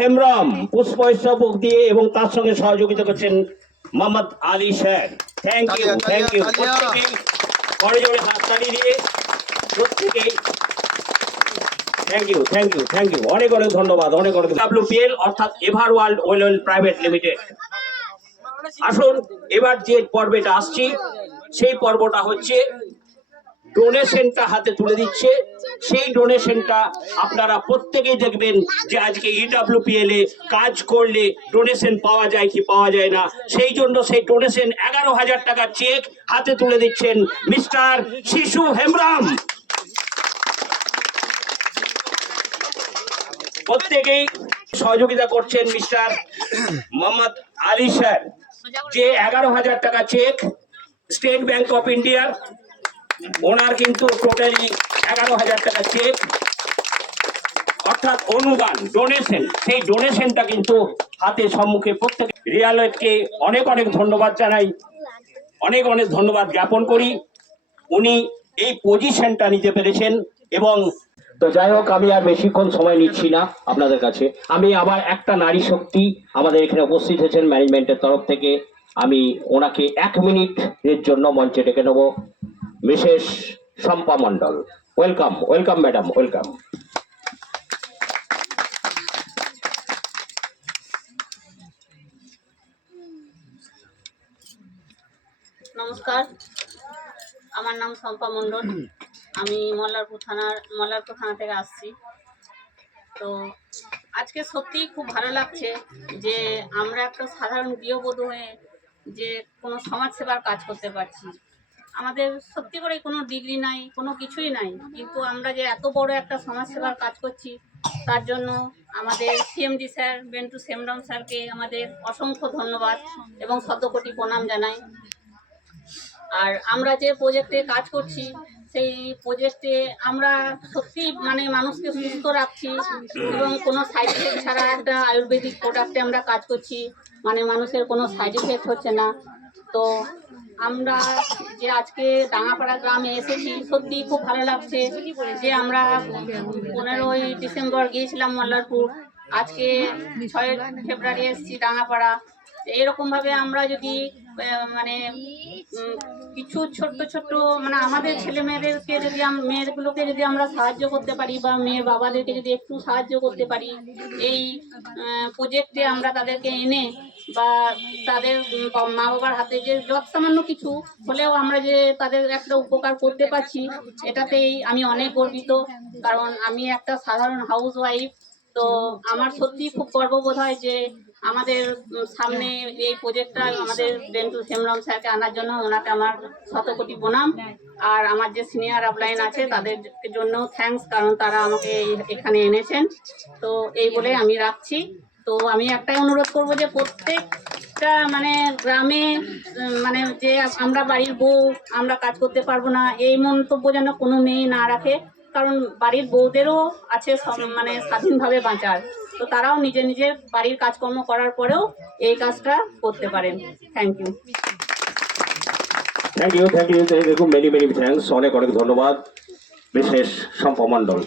হেমব্রম পুষ্পস্তবক দিয়ে এবং তার সঙ্গে সহযোগিতা করছেন Mohammad Ali sir. Thank you. প্রত্যেকেই বড় জোরে হাততালি দিয়ে প্রত্যেকেই থ্যাংক ইউ অনেক ধন্যবাদ। WPL অর্থাৎ ever world well private limited. আসুন এবার যে পর্বটা আসছি সেই পর্বটা হচ্ছে ডোনেশনটা হাতে তুলে দিচ্ছে। সেই ডোনেশনটা আপনারা প্রত্যেকেই দেখবেন যে আজকে EWPL এ কাজ করলে ডোনেশন পাওয়া যায় কি পাওয়া যায় না, সেই জন্য সেই ডোনেশন 11,000 টাকার চেক হাতে তুলে দিচ্ছেন মিস্টার শিশু হেমব্রম। প্রত্যেকেই সহযোগিতা করছেন মিস্টার মোহাম্মদ আলী স্যার, যে 11,000 টাকা চেক স্টেট ব্যাংক অফ ইন্ডিয়ার ওনার কিন্তু টোটালি 11,000 টাকা চেক অর্থাৎ অনুদান ডোনেশন, সেই ডোনেশনটা কিন্তু হাতে সম্মুখে প্রত্যেক রিয়ালকে অনেক ধন্যবাদ জানাই, অনেক ধন্যবাদ জ্ঞাপন করি। উনি এই পজিশনটা নিতে পেরেছেন। এবং তো যাই হোক, আমি আর বেশিক্ষণ সময় নিচ্ছি না আপনাদের কাছে। আমি আবার একটা নারী শক্তি আমাদের এখানে উপস্থিত হয়েছেন ম্যানেজমেন্টের তরফ থেকে, আমি ওনাকে 1 মিনিটের জন্য মঞ্চে ডেকে নেব। মিসেস শম্পা মণ্ডল, ওয়েলকাম ম্যাডাম, ওয়েলকাম। নমস্কার, আমার নাম শম্পা মণ্ডল। আমি মল্লারপুর থানা থেকে আসছি। তো আজকে সত্যিই খুব ভালো লাগছে যে আমরা একটা সাধারণ গৃহবধূ হয়ে যে কোনো সমাজসেবার কাজ করতে পারছি। আমাদের সত্যি করে কোনো ডিগ্রি নাই, কোনো কিছুই নাই, কিন্তু আমরা যে এত বড় একটা সমাজসেবার কাজ করছি তার জন্য আমাদের CMD স্যার বেন্টু হেমব্রম স্যারকে আমাদের অসংখ্য ধন্যবাদ এবং শতকোটি প্রণাম জানাই। আর আমরা যে প্রজেক্টে কাজ করছি সেই প্রজেক্টে আমরা সত্যি মানে মানুষকে সুস্থ রাখছি এবং কোনো সাইড এফেক্ট ছাড়া একটা আয়ুর্বেদিক প্রোডাক্টে আমরা কাজ করছি, মানে মানুষের কোনো সাইড এফেক্ট হচ্ছে না। তো আমরা যে আজকে ডাঙ্গাপাড়া গ্রামে এসেছি সত্যি খুব ভালো লাগছে যে আমরা 15ই ডিসেম্বর গিয়েছিলাম মল্লারপুর, আজকে 6 ফেব্রুয়ারি এসেছি ডাঙ্গাপাড়া। এরকমভাবে আমরা যদি মানে কিছু ছোট্ট মানে আমাদের ছেলে মেয়েদেরকে যদি মেয়েগুলোকে যদি আমরা সাহায্য করতে পারি বা মেয়ের বাবাদেরকে যদি একটু সাহায্য করতে পারি এই প্রজেক্টে আমরা তাদেরকে এনে বা তাদের মা বাবার হাতে যে যত সামান্য কিছু হলেও আমরা যে তাদের একটা উপকার করতে পারছি এটাতেই আমি অনেক গর্বিত। কারণ আমি একটা সাধারণ হাউস ওয়াইফ, তো আমার সত্যি খুব গর্ববোধ হয় যে আমাদের সামনে এই প্রজেক্টটা আমাদের বেন্টু হেমব্রম স্যারকে আনার জন্য ওনাকে আমার শতকোটি প্রণাম। আর আমার যে সিনিয়র আপলাইন আছে তাদের জন্যও থ্যাঙ্কস, কারণ তারা আমাকে এখানে এনেছেন। তো এই বলে আমি রাখছি। তো আমি একটাই অনুরোধ করব যে প্রত্যেকটা মানে গ্রামে মানে যে আমরা বাড়ির বউ আমরা কাজ করতে পারবো না এই মন্তব্য যেন কোনো মেয়ে না রাখে, কারণ বাড়ির বউদেরও আছে মানে স্বাধীনভাবে বাঁচার, তো তারাও নিজের বাড়ির কাজকর্ম করার পরেও এই কাজটা করতে পারেন। Thank you. দেখুন মেনি থ্যাঙ্কস, অনেক ধন্যবাদ মিসেস শম্পা মণ্ডল।